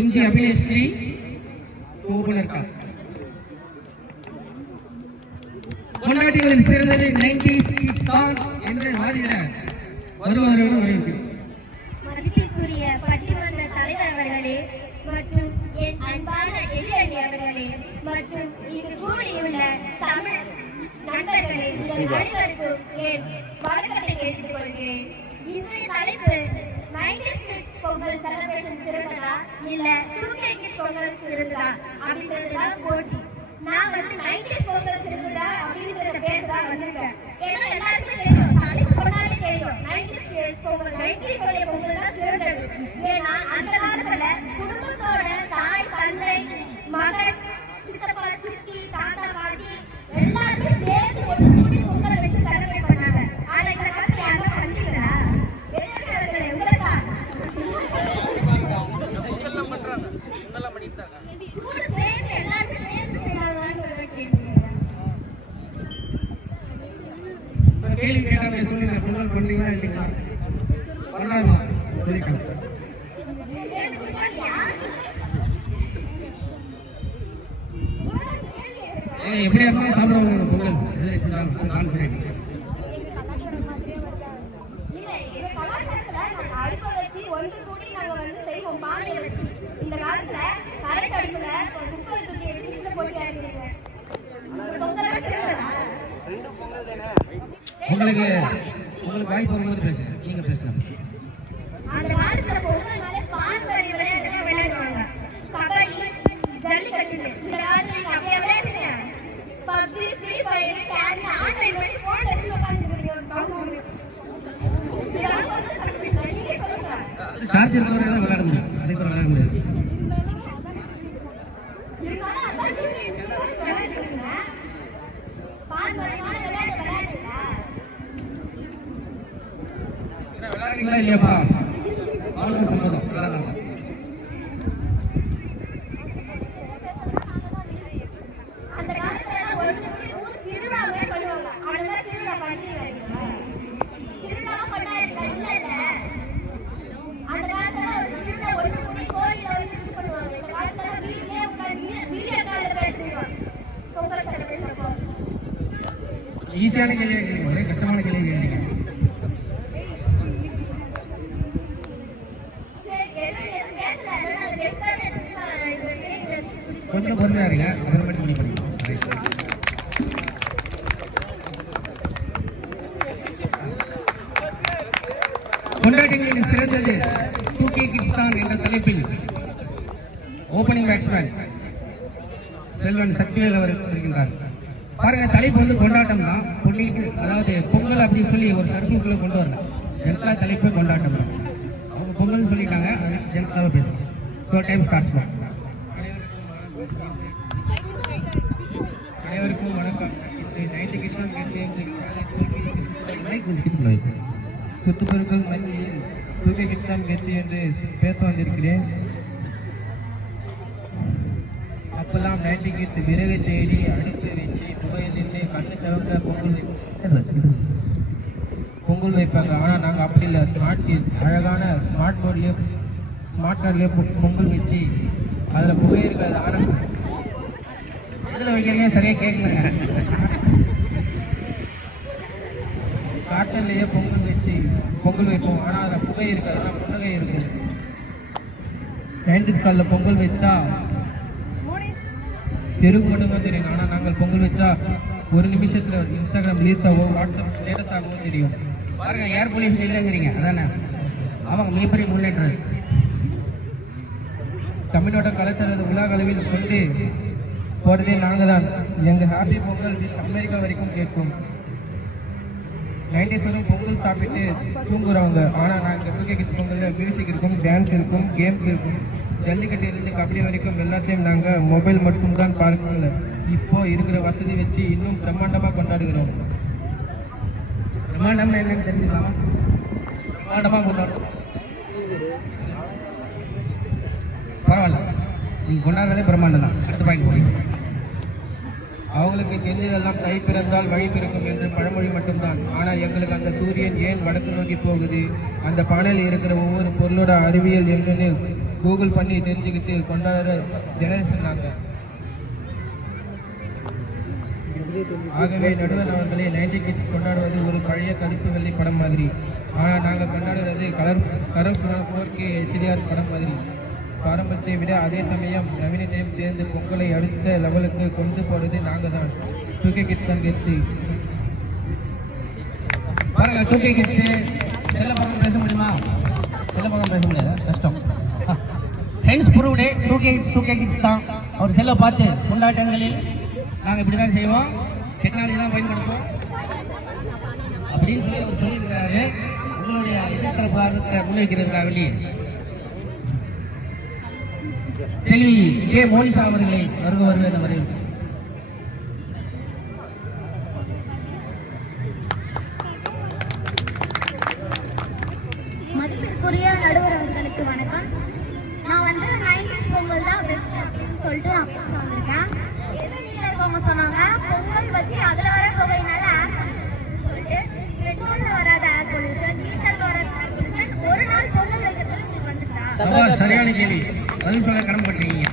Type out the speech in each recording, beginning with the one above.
MG அபினேஸ்ரீ opener கால். கொண்டாட்டிகளில் சிறந்தது 90s song என்று வாதிட வருவார்கள் வரவேற்கிறேன். மதிப்பிற்குரிய பட்டிமன்ற தலைவர் அவர்களே மற்றும் என் அன்பான எதிரணி அவர்களே மற்றும் இங்கு கூடியுள்ள தமிழ் நண்பர்களே, உங்கள் அனைவருக்கும் என் வணக்கத்தை எடுத்துக் கொள்கிறேன். இன்றைய தலைப்பு 90s கிட்ஸ் பொங்கல் செலிப்ரேஷன் சிறந்ததா இல்ல 2K கிட்ஸ் பொங்கல் சிறந்ததா அப்படின்றதுதான் போட்டி. நான் 90s பொங்கல் சிறந்ததா அப்படின்றத பேசதான் வந்திருக்கேன். ஏன்னா எல்லாருக்கும் தெரியும், தலைக்கு சொன்னாலே தெரியும் 90s பொங்கல் 90s உடைய பொங்கல் தான் சிறந்தது. ஏன்னா அந்த காலத்துல குடும்பத்தோட தாய் தந்தை மகன் சித்தப்பா சித்தி தாத்தா பாட்டி எல்லாருமே சேர்ந்து ஒரு கூடி பொங்கல் வச்சு செலிப்ரேட் பண்ணாங்க. ஆனா இந்த காலத்துல யாரும் பண்ணீங்களா? எதிர்க்கிறவர்களே உங்களா பொங்கல்லாம் பண்றாங்க, பொங்கல்லாம் பண்ணிட்டாங்க. கூட சேர்ந்து எல்லாரும் சேர்ந்து செய்யறாங்கன்னு ஒரு கேள்வி. கேள்வி கேட்டாலே சொல்லுங்க, பொங்கல் பண்ணீங்களா இல்லையா? பண்ணாங்க. சரிங்க. எப்படி இருந்தாலும் சாப்பிடுவாங்க பொங்கல். அடுப்பை வச்சு ஒன்று கூடி நாங்க செய்வோம் பானையை வச்சு. இந்த காலத்துல கரண்ட் அடுப்புல குக்கரை தூக்கி விசில போட்டு இறக்குறீங்க. உங்களுக்கு வாய்ப்பு வரும்போது பேசுங்க, நீங்க பேசலாம். அந்த காலத்துல பொங்கல்னாலே பாரம்பரிய விளையாட்டு விளையாடுவாங்க. கபடி, ஜல்லிக்கட்டு. இந்த காலத்துல அப்படியே விளையாடுங்க. PUBG, free fire, carrom, online வச்சு போன் வச்சு உட்கார்ந்துருக்கீங்க. நீங்க சொல்லுங்க. சார்ஜர் தவிர எல்லாம் விளையாட முடியும், அதே தவிர விளையாட முடியாது. இருந்தாலும் அதான் விளையாடுறீங்க. பாரம்பரியமான விளையாட்டு விளையாடுறீங்களா? விளையாடுறீங்களா இல்லையாப்பா? அவ்வளோ சம்மதம், விளையாடலாம். அந்த காலத்துல ஒரு ஊர் திருவிழாவே பண்ணுவாங்க. அந்த மாதிரி திருவிழா பண்ணிருக்காங்க. திருவிழாவா கொண்டாடுறாங்க இல்ல. அந்த காலத்துல திருவிழா ஒன்று கூடி கோயில இது பண்ணுவாங்க. இந்த காலத்துல வீட்லயே உட்கார்ந்து வீடியோ கால்ல பேசுவாங்க. பொங்கல் செலிப்ரேட் பண்ணுவாங்க. ஈஸியான கேள்வி கேட்குறீங்க, ஒரே கஷ்டமான கேள்வி கேட்குறீங்க. கொஞ்சம் பொறுமையா இருங்க, அப்புறமேட்டு முடிவு பண்ணிக்கலாம். கொண்டாட்டங்களின் சிறந்தது 2K கிட்ஸ் தான் என்ற தலைப்பில் ஓபனிங் பேட்ஸ்மேன் செல்வன் சக்திவேல் அவர் இருக்கின்றார். பாருங்க, தலைப்பு கொண்டாட்டம் தான். பொண்ணுக்கு அதாவது பொங்கல் அப்படின்னு சொல்லி ஒரு சர்க்குக்குள்ள கொண்டு வரல. ஜென்ஸா தலைப்பு கொண்டாட்டம் தான். அவங்க பொங்கல்னு சொல்லிட்டாங்க, ஜென்ஸாவை பேசும். ஸோ டைம் ஸ்டார்ட் பண்ண அனைவருக்கும் வணக்கம். சுற்றுப்பொருட்கள் மத்தியில் 2K கிட்ஸ் தான் கெத்து என்று பேச வந்திருக்கிறேன். அப்பெல்லாம் 90 கிட்ஸ் விறகு தேடி அடித்து வச்சு புகையில் நின்று கண்ணு தவிர்க்க பொங்கல் வைப்பாங்க. ஆனால் நாங்கள் அப்படி இல்லை. அழகான ஸ்மார்ட் கார்ட்லேயே பொங்கல் வச்சு அதில் புகையிருக்கிறது ஆரம்பிச்சு எதில் வைக்கிறீங்க சரியாக கேட்கலங்க. காட்டன்லேயே பொங்கல் வச்சு பொங்கல் வைப்போம். ஆனால் அதில் புகை இருக்காது, ஆனால் புன்னகை இருக்குது. 90s காலில் பொங்கல் வச்சா தெருவு மட்டும்தான் தெரியும். ஆனால் நாங்கள் பொங்கல் வச்சா ஒரு நிமிஷத்தில் இன்ஸ்டாகிராம் ரீல்ஸ் ஆகும், வாட்ஸ்அப் ஸ்டேட்டஸ் ஆகவும் தெரியும். பாருங்க, ஏர் பொல்யூஷன் இல்லைங்கிறீங்க, அதானே? அவங்க மிகப்பெரிய முன்னேற்றம். தமிழோட கலாச்சாரத்தை உலக அளவில் கொண்டு போகிறதே நாங்கள் தான். எங்கள் ஹாப்பி பொங்கல் அமெரிக்கா வரைக்கும் கேட்கும். 90s வரும் பொங்கல் சாப்பிட்டு தூங்குறவங்க. ஆனால் நாங்கள் 2K கிட்ஸ் பொங்கலில் மியூசிக் இருக்கும், டான்ஸ் இருக்கும், கேம்ஸ் இருக்கும். ஜல்லிக்கட்டு இருந்து கபடி வரைக்கும் எல்லாத்தையும் நாங்கள் மொபைல் மட்டும்தான் பார்க்கல. இப்போ இருக்கிற வசதி வச்சு இன்னும் பிரம்மாண்டமாக கொண்டாடுகிறோம். பிரம்மாண்டமாக என்னன்னு தெரிஞ்சுக்கலாம். பிரம்மாண்டமாக கொண்டாடுறோம். பரவாயில்ல, நீங்கள் கொண்டாடுறதே பிரம்மாண்டம் தான். அடுத்த பாயிண்ட் போய் அவங்களுக்கு தெரிஞ்சதெல்லாம் தை பிறந்தால் வழி பிறக்கும் என்று பழமொழி மட்டும்தான். ஆனால் எங்களுக்கு அந்த சூரியன் ஏன் வடக்கு நோக்கி போகுது, அந்த பானையில் இருக்கிற ஒவ்வொரு பொருளோட அறிவியல் என்னன்னு கூகுள் பண்ணி தெரிஞ்சுக்கிட்டு கொண்டாடுற ஜெனரேஷன் நாங்கள். ஆகவே நடுவர் அவர்களை 90 கிட்ஸ் கொண்டாடுவது ஒரு பழைய கருப்பு வெள்ளை படம் மாதிரி. ஆனால் நாங்கள் கொண்டாடுறது கலர் 4K HDR படம் மாதிரி. பாரம்பரியத்தை விட அதே சமயம் நவீனத்தையும் சேர்ந்து பொங்கலை அடுத்த லெவலுக்கு கொண்டு போகிறது நாங்கள் தான். 2K கிட்ஸ் தான் கெத்து. பாருங்க 2K கிட்ஸு செல்ல பக்கம் பேச முடியுமா? செல்ல பக்கம் பேச முடியாது, கஷ்டம். ஃப்ரெண்ட்ஸ் ப்ரூவ்டே 2K கிட்ஸ் தான். அவர் செல்லை பார்த்து கொண்டாட்டங்களில் நாங்கள் இப்படி தான் செய்வோம், டெக்னாலஜி தான் பயன்படுத்துவோம் அப்படின்னு சொல்லி அவர் சொல்லியிருக்கிறாரு. உங்களுடைய எதிர்த்தரப்பு ஆர்வத்தை முன்வைக்கிறதுக்காக வேண்டி செல்வி ஏ மோனிஷா அவர்களை வருவது என வரவேற்கிறேன். மதிப்பிற்குரிய நடுவர் அவர்களுக்கு வணக்கம். நான் வந்து 90s பொங்கல் தான் பெஸ்ட் அப்படின்னு சொல்லிட்டு அப்பா வந்திருக்கேன். அவங்க சொன்னாங்க பொங்கல் வச்சு அதுல வர புகையினால சொல்லிட்டு பெட்ரோல்ல வராத ஏர் பொல்யூஷன், டீசல் வர ஏர் பொல்யூஷன், ஒரு நாள் பொங்கல் வைக்கிறதுக்கு வந்துட்டா. சரியான கேள்வி, பதில் சொல்ல கடமைப்பட்டீங்க.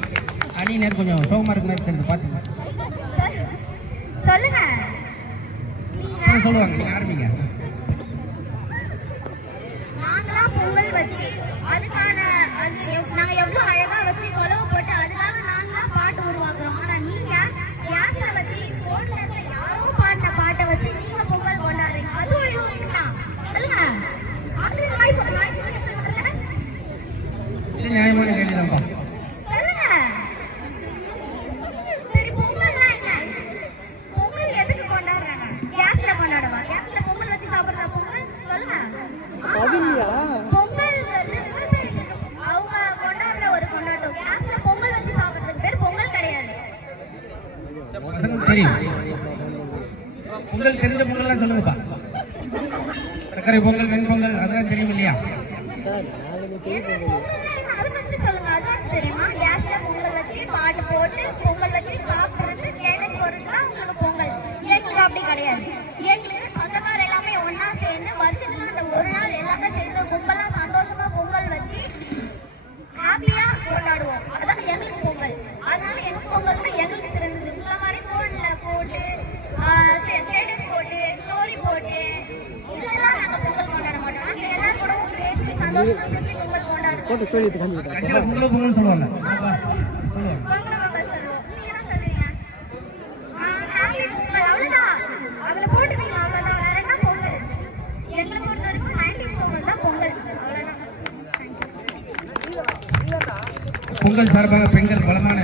அணியினர் கொஞ்சம் சோகமா இருக்கு மாதிரி தெரிஞ்சு பாத்துங்க. சொல்லுங்க சொல்லுவாங்க, நீங்க ஆரம்பிங்க. நாங்களாம் பொங்கல் வச்சு அதுக்கான நாங்க எவ்வளவு அழகா வச்சு கொலவு போட்டு அதுக்காக நாங்களாம் பாட்டு உருவாக்குறோம். ஆனா நீங்க கேஸ்ல வச்சு போன்ல யாரோ பாடின பாட்டை வச்சு நீங்க பொங்கல் கொண்டாடுறீங்க. அதுவும் இல்லைன்னா சொல்லுங்க. அது நியாயமான கேள்விதான்ப்பா. சொல்லுங்க. சரி பொங்கல்னா என்ன? பொங்கல் எதுக்கு கொண்டாடுறாங்க? கேஸ்ல கொண்டாடுவா? கேஸ்ல பொங்கல் வச்சு சாப்பிடுற பொங்கல்? சொல்லுங்க. பொங்கல்ங்கிறது அவங்க கொண்டாடுற ஒரு கொண்டாட்டம். கேஸ்ல பொங்கல் வச்சு சாப்பிடுறதுக்கு பேர் பொங்கல் கிடையாது. சரி, பொங்கல் தெரிஞ்ச பொங்கல்லாம் சொல்லுங்கப்பா. சர்க்கரை பொங்கல், வெண்பொங்கல் அதெல்லாம் தெரியும் இல்லையா? அது பத்தி சொல்லுங்க. அது தெரியுமா? கேஸ்ல பொங்கல் வச்சு பாட்டு போட்டு பொங்கல் வச்சு சாப்பிடுறது எனக்கு ஒரு தான் உங்களுக்கு பொங்கல். எங்களுக்கு அப்படி கிடையாது. எங்களுக்கு சொந்தக்கார எல்லாமே ஒன்னா சேர்ந்து வருஷத்துல அந்த ஒரு நாள் எல்லாமே சேர்ந்து பொங்கலா சந்தோஷமா பொங்கல் வச்சு ஹாப்பியா கொண்டாடுவோம். அதான் எங்களுக்கு பொங்கல். அதனால எங்களுக்கு பொங்கல்னா எங்களுக்கு தெரிஞ்சது. இந்த மாதிரி போன்ல போட்டு ஸ்டேட்டஸ் போட்டு ஸ்டோரி போட்டு இதெல்லாம் நாங்க பொங்கல் கொண்டாட மாட்டோம். நாங்க எல்லாரும் கூட பேசி சந்தோஷமா பேசி பொங்கல் கொண்டாடுவோம். பொங்கல் சொல்லுவாங்க. பொங்கல் சார்பாக பெண்கள் பலமான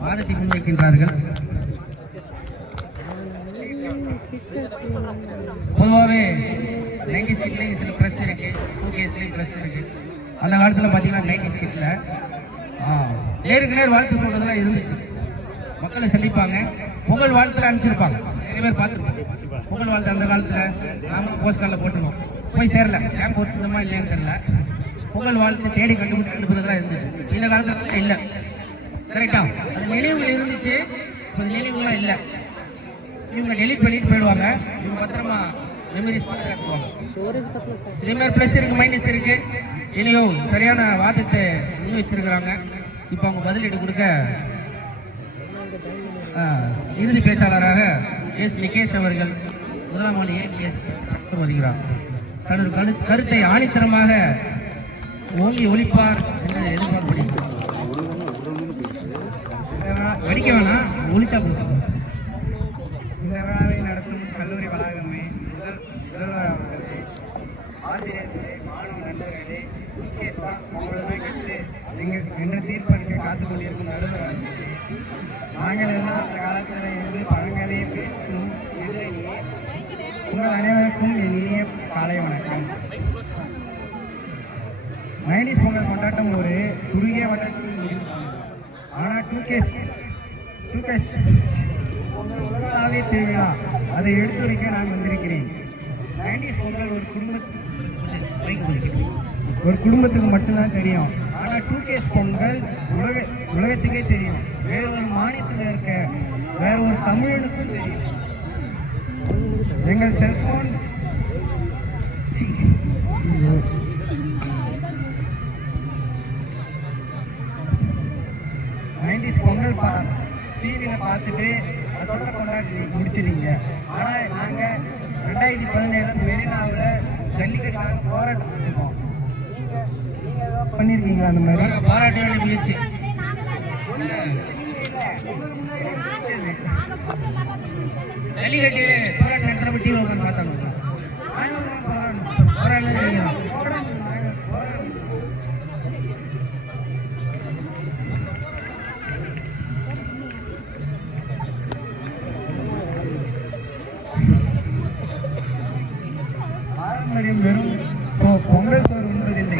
வாதத்தை முன்வைக்கின்றார்கள். பொதுவாகவே 90s கிட்லையும் சில பிரச்சனை இருக்கு, 2Ksலையும் பிரச்சனை இருக்கு. அந்த காலத்தில் பார்த்தீங்கன்னா 90s கிட்ல நேருக்கு நேர் வாழ்த்து சொல்றதெல்லாம் இருந்துச்சு. மக்களை சந்திப்பாங்க, பொங்கல் வாழ்த்துல அனுப்பிச்சிருப்பாங்க. நிறைய பேர் பார்த்துருப்பாங்க. பொங்கல் வாழ்த்து அந்த காலத்தில் நாம போஸ்ட் கார்டில் போட்டுருவோம், போய் சேரல, ஏன் போட்டுருந்தோமா இல்லையான்னு தெரியல. பொங்கல் வாழ்த்து தேடி கண்டுபிடிச்சு அனுப்புறதுலாம் இருந்துச்சு. இந்த காலத்துல இல்லை. கரெக்டா? அது நினைவுகள் இருந்துச்சு, இப்போ நினைவுகள்லாம் இல்லை. இவங்க டெலிட் பண்ணிட்டு போயிடுவாங்க. இவங்க பத்திரமா மெமரிஸ் பார்த்துக்குவாங்க. இதே மாதிரி ப்ளஸ் இருக்கு, மைனஸ் இருக்கு. இனியோ சரியான வாதத்தை முன் வச்சிருக்கிறாங்க. இப்போ அவங்க பதிலீடு கொடுக்க இறுதி பேச்சாளராக எஸ் நிகேஷ் அவர்கள் முதலாம் ஆண்டு ஏஎஸ் வருகிறார். தனது கருத்தை ஆணித்தரமாக ஓங்கி ஒழிப்பார் என்று எதிர்பார்க்கப்படுகிறது. படிக்க வேணாம், ஒழிச்சா கொடுக்கும். இந்த விழாவை நடத்தும் கல்லூரி வளாகமே, முதல்வர் அவர்களே, ஆசிரியர்களே, மாணவ நண்பர்களே, உங்களுடைய கற்று என்ற தீர்ப்பளிக்க காத்துக் கொண்டிருக்கும் நடுவர் அவர்களே, நாங்கள் எல்லாம் அந்த காலத்தில் இருந்து பழங்களே பேசும் உங்கள் அனைவருக்கும் என் இனிய காலை வணக்கம். 90s பொங்கல் கொண்டாட்டம் ஒரு குறுகிய வட்டத்தில் முடிவு. ஆனால் 2Ks பொங்கல் உலகளாவிய திருவிழா, அதை எடுத்துரைக்க நான் வந்திருக்கிறேன். 90s பொங்கல் ஒரு குடும்பத்துக்கு மட்டும்தான் தெரியும். ஆனால் 2Ks பொங்கல் உலகத்துக்கே தெரியும். வேற ஒரு மாநிலத்தில் இருக்க வேற ஒரு தமிழனுக்கும் தெரியும். எங்கள் செல்போன் 2017 மெரினாவில் ஜல்லிக்கட்டுக்காக போராட்டம் பண்ணிருக்கோம். பண்ணிருக்கீங்களா அந்த மாதிரி? பாராட்ட வேண்டிய முயற்சி. ஜல்லிக்கட்டு போராட்டம் நடத்துறப்ப டிவி உட்காந்து பார்த்தாங்க. பாரம்பரியம் வெறும் பொங்கல் சோறு உண்பதில்லை,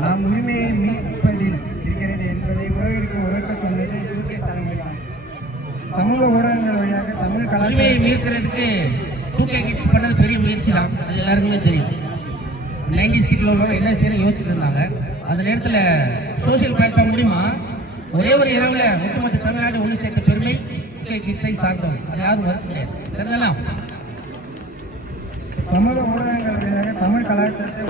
நாம் உரிமையை மீட்பதில் இருக்கிறது என்பதை உலகிற்கு உரைக்க சொன்னது இந்திய தலைமுறை. சமூக ஊடகங்கள் வழியாக தமிழ் கலாச்சாரத்தை மீட்கிறதுக்கு பண்ணது பெரிய முயற்சி தான். அது எல்லாருக்குமே தெரியும். 90s கிட்ல உள்ளவங்க என்ன செய்யணும் யோசிச்சுட்டு இருந்தாங்க. அந்த நேரத்தில் சோசியல் பிளாட்ஃபார்ம் மூலியமா ஒரே ஒரு இரவுல ஒட்டுமொத்த தமிழ்நாடு ஒன்று சேர்த்த பெருமை கிட்டை சார்ந்தோம். அது யாரும் மறுக்க முடியாது. தெரிஞ்சலாம் சமூக ஊடகங்கள் வழியாக தமிழ் கலாச்சாரத்தை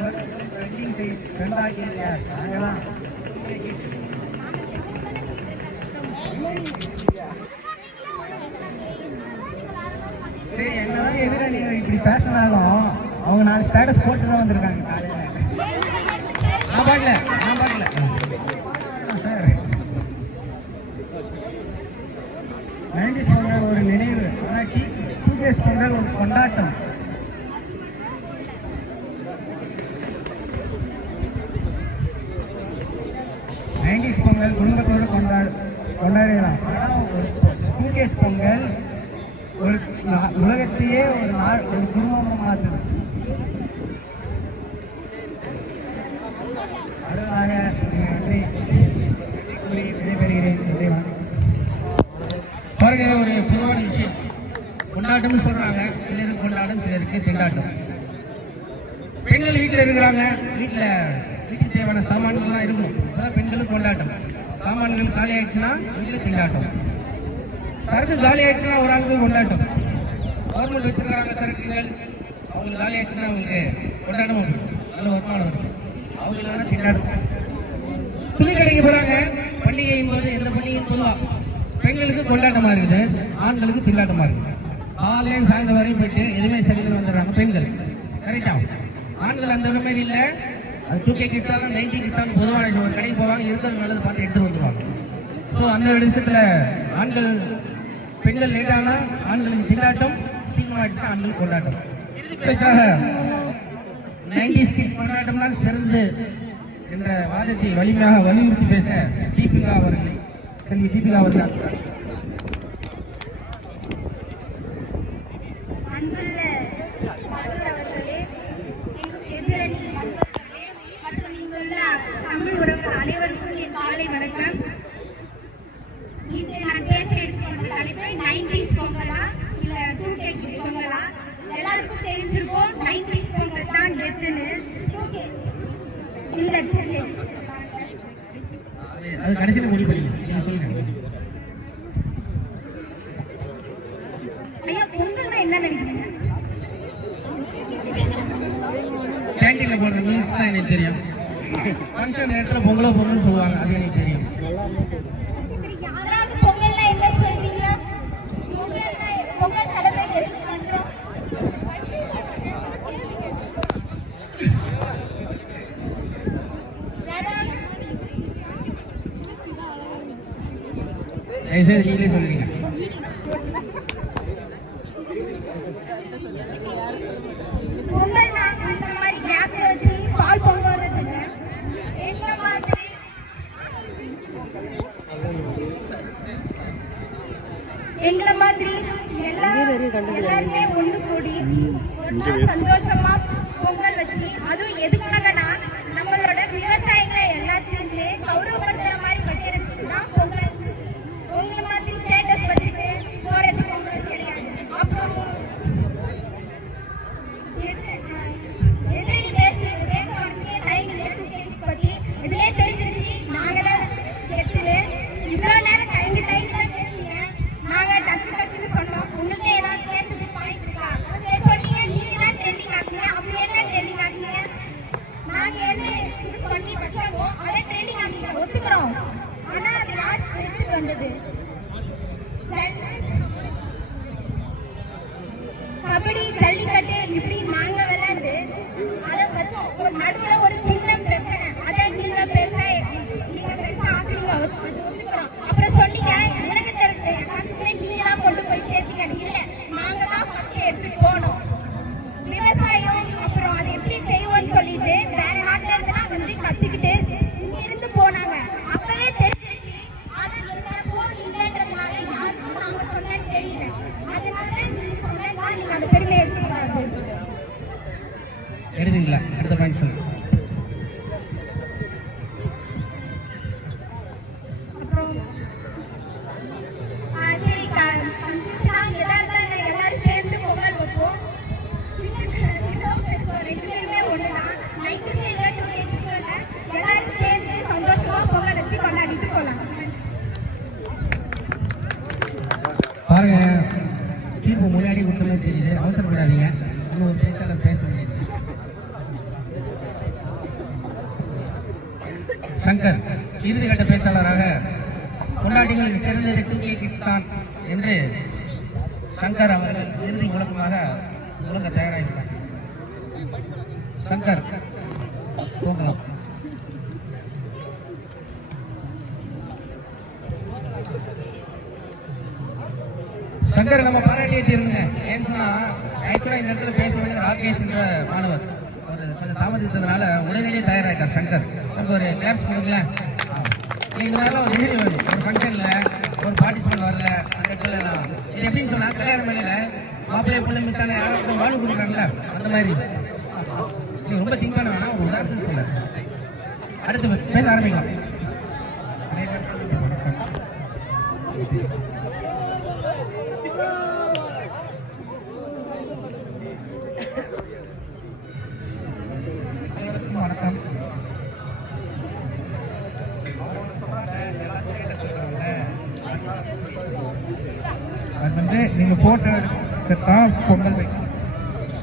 என்னதான் எதிராளிங்க இப்படி பேசினாலும் அவங்க 4 ஸ்டேட்டஸ் போட்டு தான் வந்திருக்காங்க காலையில். நான் பார்க்கல. 90s பொங்கல் ஒரு நினைவு, ஆனால் 2 பொங்கல் ஒரு கொண்டாட்டம். பொங்கல் குடும்பத்தோடு கொண்டாடலாம். ஒரு 2 பொங்கல் ஒரு உலகத்தையே ஒரு குடும்பமாக மாற்றுது. அதனால விடைபெறுகிறேன். பாருங்க, ஒரு பொதுவான விஷயம். கொண்டாட்டம்னு சொல்றாங்க, சிலருக்கு கொண்டாட்டம், சிலருக்கு திண்டாட்டம். பெண்கள் வீட்டில் இருக்கிறாங்க, வீட்டுக்கு தேவையான சாமான்கள்லாம் இருக்கும். அதான் பெண்களுக்கு கொண்டாட்டம். சாமான்கள் காலி ஆயிடுச்சுன்னா வீட்டில் திண்டாட்டம். சரக்கு காலி ஆயிடுச்சுன்னா ஒரு ஆளுக்கு கொண்டாட்டம். கவர்மெண்ட் வச்சிருக்காங்க சரக்குகள், அவங்க காலி ஆயிடுச்சுன்னா அவங்களுக்கு கொண்டாட்டம் வரும், நல்ல வருமானம் வரும். அவங்க இல்லைன்னா திண்டாட்டம். துணி கடைக்கு போறாங்க, பண்டிகையின் போது எந்த பண்டிகையும் பொதுவாக பெண்களுக்கு கொண்டாட்டமா இருக்குது, ஆண்களுக்கு திண்டாட்டமா இருக்குது. காலையும் சாயந்தரம் வரையும் போயிட்டு எதுவுமே சரியில் வந்துடுறாங்க பெண்கள். கரெக்டா? ஆண்கள் அந்த மாதிரி இல்லை. அது 2K கிட்டாலும் 90 கிட்டாலும் பொதுவான ஒரு கடைக்கு போவாங்க, இருக்கிறது நல்லது பார்த்து எடுத்து வந்துடுவாங்க. ஸோ அந்த விஷயத்தில் ஆண்கள் பெண்கள் லேட்டானா ஆண்களுக்கு திண்டாட்டம், சீக்கிரமாகிட்டு ஆண்களுக்கு கொண்டாட்டம். இதுக்காக 90s கிட் கொண்டாட்டம் தான் சிறந்து என்ற வாதத்தை வலிமையாக வலியுறுத்தி பேச தீபிகா அவர்கள், செல்வி தீபிகா அவர்கள். தமிழ் உறவுகள் அனைவருக்கும் என் காலை வணக்கம். இன்று நான் பேச எடுத்துக்கொண்ட தலைப்பு 90s பொங்கலா இல்ல 2K பொங்கலா. எல்லாருக்கும் தெரிஞ்சிருக்கும் 90s பொங்கல் தான் எதுன்னு. 2K இல்ல 2K அது கடைசியில் முடிவு பண்ணுங்க. ஐயா, பொங்கல்னா என்ன நினைக்கிறீங்க? கேண்டீன்ல போடுற நியூஸ் தான் எனக்கு தெரியும். ஃபங்க்ஷன் நேரத்தில் பொங்கலோ பொங்கல்னு சொல்லுவாங்க, அது எனக்கு தெரியும். யாராவது பொங்கல்னா என்ன சொல்றீங்க? பொங்கல் செலிப்ரேட் எப்படி பண்றோம்? நீங்களே சொல்றீங்க. பொங்கல்னா இந்த மாதிரி கேஸ் வச்சு பால் பொங்கல் எந்த மாதிரி எங்களை மாதிரி எல்லாருமே ஒன்று கூடி சந்தோஷமா பொங்கல் வச்சு, அதுவும் எதுக்காகனா நம்மளோட விவசாயிகளை எல்லாத்தையுமே கௌரவப்படுத்துற மாதிரி வச்சிருக்குன்னா பொங்கல். உங்களை மாதிரி ஸ்டேட்டஸ் வச்சுட்டு போறது பொங்கல் கிடையாது. அப்புறம் இதுலயே தெரிஞ்சிருச்சு. நாங்களாம் இவ்வளோ நேரம் டைம் தான் பேசுங்க. நாங்க டக்கு சொன்னோம். உங்களுக்கு ஏதாவது கேட்டது பாயிண்ட் இருக்கா? சொன்னீங்க, நீங்க தான் ட்ரெண்டிங் ஆக்குங்க, அப்படி என்ன ட்ரெண்டிங் ஆக்குங்க? நாங்க என்ன இது பண்ணி வச்சோமோ அதே ட்ரெண்டிங் ஆக்குங்க, ஒத்துக்கிறோம். ஆனா அது யார் எடுத்துட்டு வந்தது? கபடி, ஜல்லிக்கட்டு இப்படி எழுதுங்களா? அடுத்த பாயிண்ட் சொல்லுங்க. பாருங்க, தீர்ப்பு முன்னாடி கொடுத்தமே தெரியுது, அவசரப்படாதீங்க. இன்னும் ஒரு பேச்சாளர் பேச வேண்டியது. சங்கர் இறுதிக்கட்ட பேச்சாளராக கொண்டாடிகளின் சிறந்த கிர்கிஸ்தான் என்று சங்கர் அவர்கள் இறுதி முழக்கமாக முழங்க தயாராகிறார். சங்கர் போகலாம். சங்கர் நம்ம பாராட்டியே தீருங்க. ஏன்னா ஆக்சுவலா இந்த இடத்துல பேச வேண்டிய ராகேஷ் என்ற மாணவர் அவர் கொஞ்சம் தாமதித்ததுனால உடனடியே தயாராகிட்டார். சங்கர் ஒரு கிளாஸ் கொடுங்க. இதனால ஒரு எதிரி வருது, ஒரு ஃபங்க்ஷன்ல ஒரு பார்ட்டிசிபென்ட் வரல, அந்த இடத்துல இது எப்படின்னு சொன்னா கல்யாணம் மேல மாப்பிள்ளை பிள்ளை மிஸ்ஸான யாரும் வாழ்வு கொடுக்குறாங்கல்ல, அந்த மாதிரி நீங்க ரொம்ப திங்க் பண்ண வேணாம். ஒரு உதாரணத்துக்கு சொல்ல அடுத்து பேச ஆரம்பிக்கலாம். வணக்கம். அது நீங்க போட்டதான் பொங்கல் வைக்கும்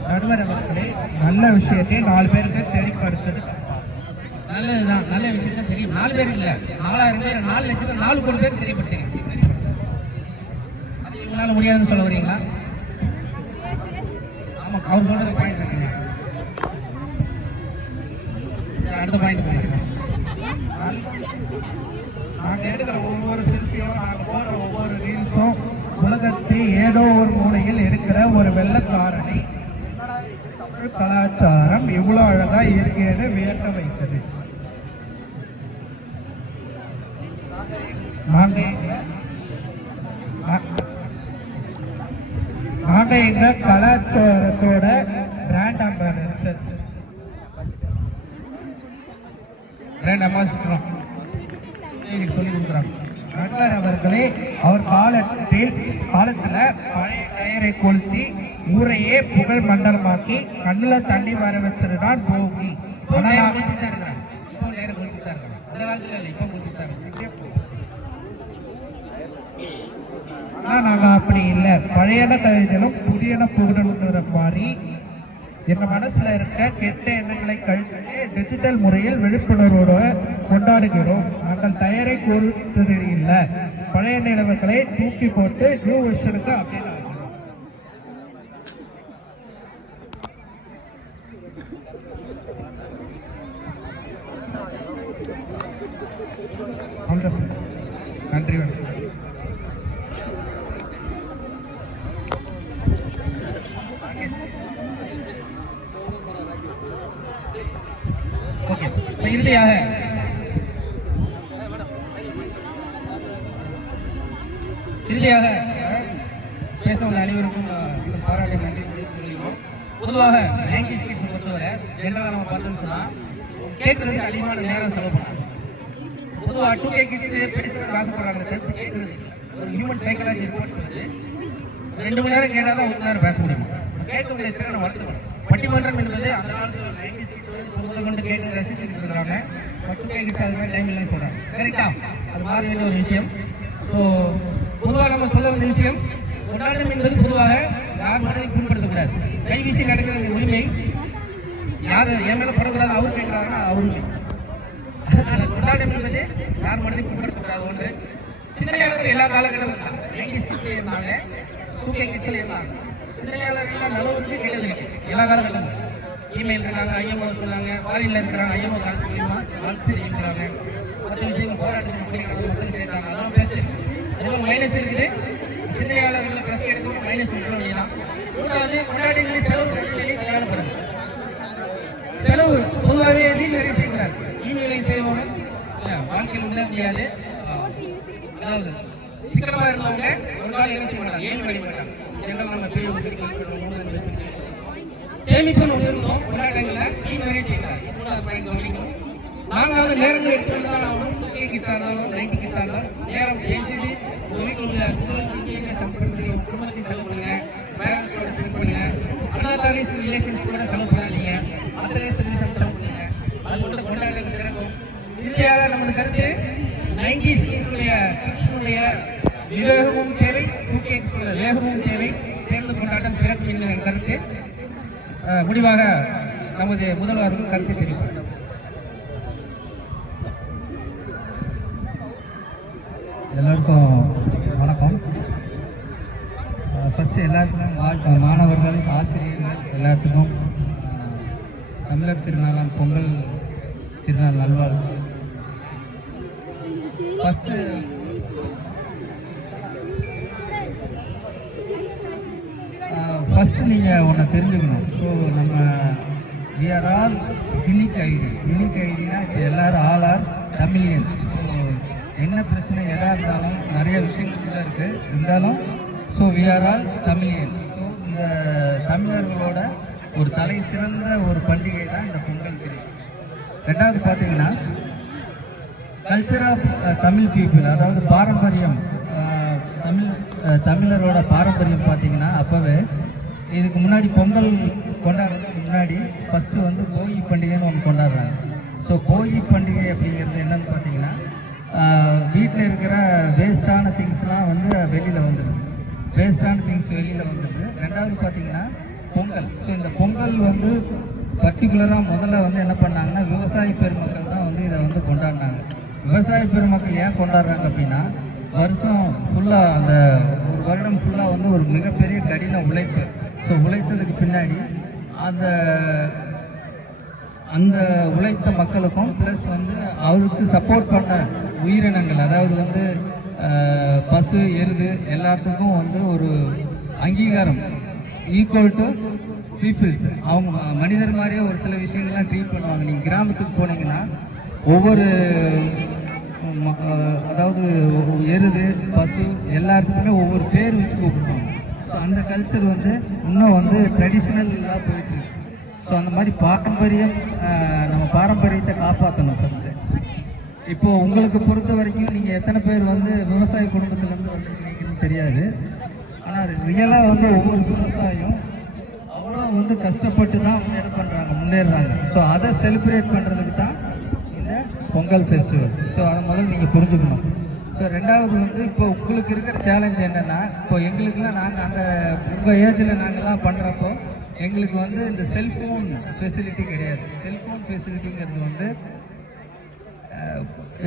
நடுவர் அவர்களே, நல்ல விஷயத்தை 4 பேருக்கு தெளிப்படுத்துறது நல்லதுதான். நல்ல விஷயத்தான் தெரியும். 4 பேர் இல்ல, 4000 பேர், 4 லட்சம் 4 கோடி பேர் தெரியப்படுத்தீங்க. அது இவங்களால முடியாதுன்னு சொல்ல வரீங்களா? ஆமா, அவர் சொல்றது பாயிண்ட் இருக்குங்க. அடுத்த பாயிண்ட் பண்ணுங்க. நாங்க எடுக்கிற ஒவ்வொரு செல்ஃபியும், நாங்க போடுற ஒவ்வொரு ரீல்ஸும் உலகத்தில் ஏதோ ஒரு மூலையில் இருக்கிற ஒரு வெள்ளக்காரனை தமிழ் கலாச்சாரம் இவ்வளவு அழகா இருக்கேன்னு வியக்க வைத்தது. நாங்க எங்க கலாச்சாரத்தோட பிராண்ட் அம்பாசிடர் சொல்லி கொடுக்குறாங்க. நண்பர் அவர்களே, அவர் காலத்துல பழைய டயரை கொளுத்தி ஊரையே புகழ் மண்டலமாக்கி கண்ணுல தண்ணி வர வச்சதுதான் போகி. ஆனா நாங்க அப்படி இல்லை. பழையன கழிதலும் புதியன புகழ் மாதிரி என் மனசுல இருக்க கெட்ட எண்ணங்களை கழித்து டிஜிட்டல் முறையில் விழிப்புணர்வோடு கொண்டாடுகிறோம். நாங்கள் தயாரை கொடுத்தது இல்லை, பழைய நிலவுகளை தூக்கி போட்டு நியூ வெர்ஷனுக்கு அப்படின்னு நன்றி. இறுதியாக பேச உள்ள அனைவருக்கும் பாராட்டு நன்றி சொல்லிக்கிறோம். பொதுவாக 90s கிட்ஸ் பொறுத்தவரை ஜெனரலாக நம்ம பார்த்தோம்னு சொன்னா கேட்கறதுக்கு அதிகமான நேரம் செலவு பண்ணாங்க. பொதுவாக 2K கிட்ஸ் பெருசுக்கு ஆசைப்படுறாங்க. கேட்கறது ஒரு ஹியூமன் சைக்காலஜி ரிப்போர்ட் வந்து 2 மணி நேரம் கேட்டால் தான் 1 மணி நேரம் பேச முடியும். கேட்கக்கூடிய திறனை வளர்த்துக்கணும். பட்டிமன்றம் என்பது அந்த காலத்தில் 90s கிட்ஸ் கொண்டு கேட்டு ரசிச்சுட்டு இருக்கிறாங்க. 2K கிட்ஸ் அது மாதிரி டைம் இல்லைன்னு சொல்றாங்க. கரெக்டா? அது மாற வேண்டிய ஒரு விஷயம். ஸோ பொதுவாக நம்ம சொல்ல வேண்டிய விஷயம், கொண்டாட்டம் என்பது பொதுவாக யார் மனதையும் புண்படுத்தக்கூடாது. கைவீசி நடக்கிற உரிமை யார் என் மேல படக்கூடாது அவர் கேட்கிறாங்கன்னா அவருமே. அதனால கொண்டாட்டம் என்பது யார் மனதையும் புண்படுத்தக்கூடாது. ஒன்று சிந்தனையாளர்கள் எல்லா காலகட்டத்திலும் 90s கிட்ஸ்ல இருந்தாங்க, 2K கிட்ஸ்ல இருந்தாங்க. சிந்தனையாளர்கள் நல்லவருக்கு கேட்டது எல்லா காலகட்டமும். இமெயில் இருக்காங்க, ஐஎம்ஓ இருக்கிறாங்க, வாலியில் இருக்கிறாங்க, ஐஎம்ஓ காசு மூலியமா வாழ்த்து இருக்கிறாங்க. மற்ற விஷயங்கள் போராட்டத்துக்கு பிடிக்கிறது மக்கள் சேர்த்தாங்க. அதெல்லாம் பேசு அதெல்லாம் மைனஸ் இருக்குது. சிந்தனையாளர்களை பிரஸ் எடுத்து மைனஸ் இருக்க வேண்டியதான். மூன்றாவது, கொண்டாட்டங்களில் செலவு பிரச்சனையை கையாளப்படும். செலவு பொதுவாகவே வீட்டில் நிறைய செய்யக்கூடாது. இமெயிலையும் செய்வோம், வாழ்க்கையில் உள்ள முடியாது. அதாவது சீக்கிரமா இருந்தவங்க ஒரு நாள் என்ன செய்ய மாட்டாங்க, ஏன் பண்ணி மாட்டாங்க. நம்ம பெரிய சேமிப்புன்னு ஒன்று இருந்தோம் கொண்டாட்டங்களில் நீ நிறைய செய்யலாம் மூணாவது பாயிண்ட் கவனிக்கணும். நாங்கள் நேரங்கள் எடுத்து வந்தால் ஆகணும். 2K கிட்ஸாக இருந்தாலும் 90 கிட்ஸாக இருந்தாலும் நேரம் எழுதி உங்கள் வீட்டில் உள்ள முதல் செலவு பண்ணுங்க, குடும்பத்தையும் செலவு பண்ணுங்க, பேரண்ட்ஸ் கூட செலவு பண்ணுங்க, அண்ணாத்தாலே ரிலேஷன்ஸ் கூட செலவு பண்ணாதீங்க, அந்த செலவு பண்ணுங்க. அது மட்டும் கொண்டாட்டங்கள் சிறக்கும். இறுதியாக நமது கருத்து 90s விவேகமும் தேவை, 2K வேகமும் தேவை, சேர்ந்து கொண்டாட்டம் சிறப்பு என்கிற கருத்து முடிவாக நமது முதல்வர்கள் கருத்தை தெரிவிப்பார். எல்லோருக்கும் வணக்கம். ஃபஸ்ட்டு எல்லாருக்குமே மாணவர்கள், ஆசிரியர்கள் எல்லாத்துக்கும் தமிழர் திருநாளாம் பொங்கல் திருநாள் நல்வாழ்வு. ஃபஸ்ட்டு நீங்கள் ஒன்று தெரிஞ்சுக்கணும். ஸோ நம்ம we are all unique ID. Unique ஐடினா இப்போ எல்லோரும் ஆல் ஆர் தமிழியன். ஸோ என்ன பிரச்சனை எதாக இருந்தாலும் நிறைய விஷயங்கள் இருக்குது இருந்தாலும் so we are all Tamilian. So இந்த தமிழர்களோட ஒரு தலை சிறந்த ஒரு பண்டிகை தான் இந்த பொங்கல் திருநாள். ரெண்டாவது பார்த்தீங்கன்னா கல்ச்சர் ஆஃப் தமிழ் பீப்புள், அதாவது பாரம்பரியம், தமிழரோட பாரம்பரியம் பார்த்தீங்கன்னா அப்போவே இதுக்கு முன்னாடி பொங்கல் கொண்டாடுறதுக்கு முன்னாடி ஃபஸ்ட்டு வந்து போகி பண்டிகைன்னு ஒன்று கொண்டாடுறாங்க. ஸோ போகி பண்டிகை அப்படிங்கிறது என்னன்னு பார்த்தீங்கன்னா வீட்டில் இருக்கிற வேஸ்டான திங்ஸ்லாம் வந்து வெளியில் வந்துடுது. வெளியில் வந்துடுது. ரெண்டாவது பார்த்தீங்கன்னா பொங்கல். ஸோ இந்த பொங்கல் வந்து பர்டிகுலராக முதல்ல வந்து என்ன பண்ணாங்கன்னா விவசாய பெருமக்கள் தான் வந்து இதை வந்து கொண்டாடினாங்க. விவசாய பெருமக்கள் ஏன் கொண்டாடுறாங்க அப்படின்னா வருஷம் ஃபுல்லாக அந்த ஒரு வருடம் ஃபுல்லாக வந்து ஒரு மிகப்பெரிய கடின உழைப்பு. ஸோ உழைத்ததுக்கு பின்னாடி அந்த உழைத்த மக்களுக்கும் ப்ளஸ் வந்து அவருக்கு சப்போர்ட் பண்ண உயிரினங்கள், அதாவது வந்து பசு, எருது எல்லாத்துக்கும் வந்து ஒரு அங்கீகாரம், ஈக்குவல் டு பீப்புள்ஸ். அவங்க மனிதர் மாதிரியே ஒரு சில விஷயங்கள்லாம் ட்ரீட் பண்ணுவாங்க. நீங்கள் கிராமத்துக்கு போனீங்கன்னா ஒவ்வொரு அதாவது எருது, பசு எல்லாத்துக்குமே ஒவ்வொரு பேர் வச்சு கூப்பிடுவாங்க. ஸோ அந்த கல்ச்சர் வந்து இன்னும் வந்து ட்ரெடிஷ்னலாக போயிட்டு இருக்கு. ஸோ அந்த மாதிரி பாரம்பரியம், நம்ம பாரம்பரியத்தை காப்பாற்றணும் ஃபஸ்ட்டு. இப்போது உங்களுக்கு பொறுத்த வரைக்கும் நீங்கள் எத்தனை பேர் வந்து விவசாய குடும்பத்துலேருந்து வந்துருக்கீங்கன்னு தெரியாது. ஆனால் ரியலாக வந்து ஒவ்வொரு விவசாயம் அவ்வளோ வந்து கஷ்டப்பட்டு தான் வந்து என்ன பண்ணுறாங்க, முன்னேறுறாங்க. ஸோ அதை செலிப்ரேட் பண்ணுறதுக்கு தான் இந்த பொங்கல் ஃபெஸ்டிவல். ஸோ அதை முதல்ல நீங்கள் புரிஞ்சுக்கணும். ஸோ ரெண்டாவது வந்து இப்போ உங்களுக்கு இருக்கிற சேலஞ்ச் என்னென்னா, இப்போ எங்களுக்குலாம் உங்கள் ஏஜில் நாங்கள்லாம் பண்ணுறப்போ எங்களுக்கு வந்து இந்த செல்ஃபோன் ஃபெசிலிட்டி கிடையாது. செல்ஃபோன் ஃபெசிலிட்டிங்கிறது வந்து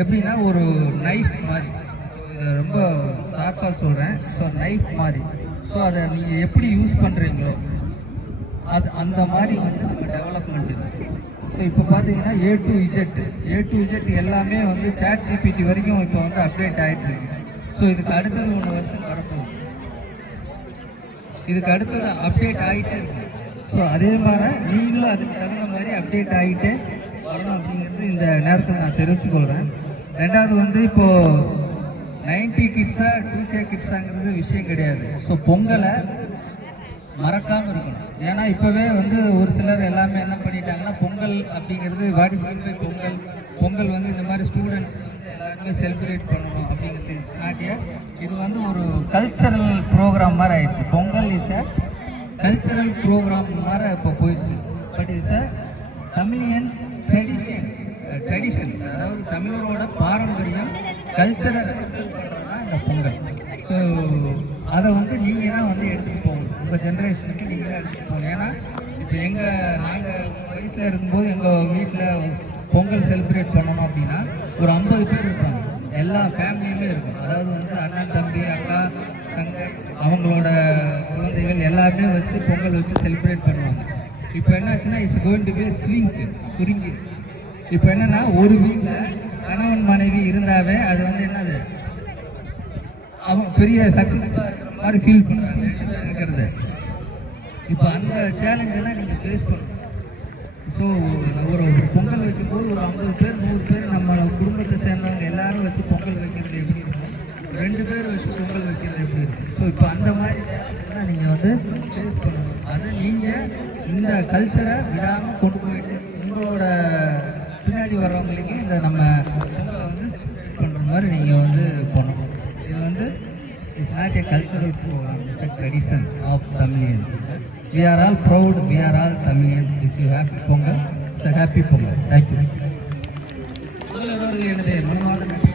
எப்படின்னா ஒரு நைஃப் மாதிரி, ரொம்ப ஷார்ப்பாக சொல்கிறேன். ஸோ நைஃப் மாதிரி. ஸோ அதை நீங்கள் எப்படி யூஸ் பண்ணுறீங்களோ அந்த மாதிரி வந்து நம்ம டெவலப்மெண்ட் இருக்குது. ஸோ இப்போ பார்த்தீங்கன்னா ஏ டு இஜெட் எல்லாமே வந்து ChatGPT வரைக்கும் இப்போ வந்து அப்டேட் ஆகிட்டு இருக்கு. ஸோ இதுக்கு அடுத்தது 1 வருஷம் வரப்போகுது. இதுக்கு அடுத்தது அப்டேட் ஆகிட்டே இருக்கு. ஸோ அதே மாதிரி நீங்களும் அதுக்கு தகுந்த மாதிரி அப்டேட் ஆகிட்டே வரணும் அப்படிங்கிறது இந்த நேரத்தில் நான் தெரிவித்துக்கொள்கிறேன். ரெண்டாவது வந்து இப்போது 90 கிட்ஸா 2K கிட்ஸாங்கிறது விஷயம் கிடையாது. ஸோ பொங்கலை மறக்காமல் இருக்கணும். ஏன்னா இப்போவே வந்து ஒரு சிலர் எல்லாமே என்ன பண்ணிட்டாங்கன்னா பொங்கல் அப்படிங்கிறது பொங்கல் வந்து இந்த மாதிரி ஸ்டூடெண்ட்ஸ் எல்லாருமே செலிப்ரேட் பண்ணணும் அப்படிங்கிறது நாட்டிய இது வந்து ஒரு கல்ச்சரல் ப்ரோக்ராம் மாதிரி ஆயிடுச்சு. Pongal is a cultural program மாதிரி இப்போ போயிடுச்சு. But it's a Tamilian tradition, அதாவது தமிழரோட பாரம்பரியம், கல்ச்சரை பண்ணுறது தான் இந்த பொங்கல். ஸோ அதை வந்து நீங்கள் தான் வந்து எடுத்துகிட்டு போகணும். உங்கள் ஜென்ரேஷனுக்கு நீங்கள் தான் எடுத்துகிட்டு போகணும். ஏன்னா இப்போ நாங்கள் வயசில் இருக்கும்போது எங்கள் வீட்டில் பொங்கல் செலிப்ரேட் பண்ணணும் அப்படின்னா ஒரு 50 பேர் இருப்பாங்க. எல்லா ஃபேமிலியுமே இருக்கும். அதாவது வந்து அண்ணன், தம்பி, அக்கா, தங்கை, அவங்களோட குழந்தைகள் எல்லாருமே வச்சு பொங்கல் வச்சு செலிப்ரேட் பண்ணுவாங்க. இப்போ என்னாச்சுன்னா இட்ஸ் கோயிங் டு பி சுருங்கி. இப்போ என்னென்னா ஒரு வீட்டில் கணவன் மனைவி இருந்தாவே அது வந்து என்னது அவங்க பெரிய சக்ஸஸ்ஃபுல்லாக இருக்கிற மாதிரி ஃபீல் பண்ணுறாங்க இருக்கிறது. இப்போ அந்த சேலஞ்செல்லாம் நீங்கள் ஃபேஸ் பண்ணணும். ஸோ ஒரு பொங்கல் வைக்கும்போது ஒரு 50 பேர் 100 பேர் நம்ம குடும்பத்தை சேர்ந்தவங்க எல்லாரும் வச்சு பொங்கல் வைக்கிறது எப்படி இருக்கும், 2 பேர் வச்சு பொங்கல் வைக்கிறது எப்படி இருக்கும். ஸோ இப்போ அந்த மாதிரி சேலஞ்செல்லாம் நீங்கள் வந்து ஃபேஸ் பண்ணணும். அதை நீங்கள் இந்த கல்ச்சரை விடாமல் கொண்டு போயிட்டு உங்களோட பின்னாடி வர்றவங்களுக்கு இந்த நம்ம பொங்கலை வந்து பண்ணுற மாதிரி நீங்கள் வந்து பண்ணணும். இது வந்து it's not a cultural program, it's a tradition of Tamilians. We are all proud, we are all Tamilians. If you happy Pongal, it's a happy Pongal. Thank you. எனது மனமார்ந்த நன்றி.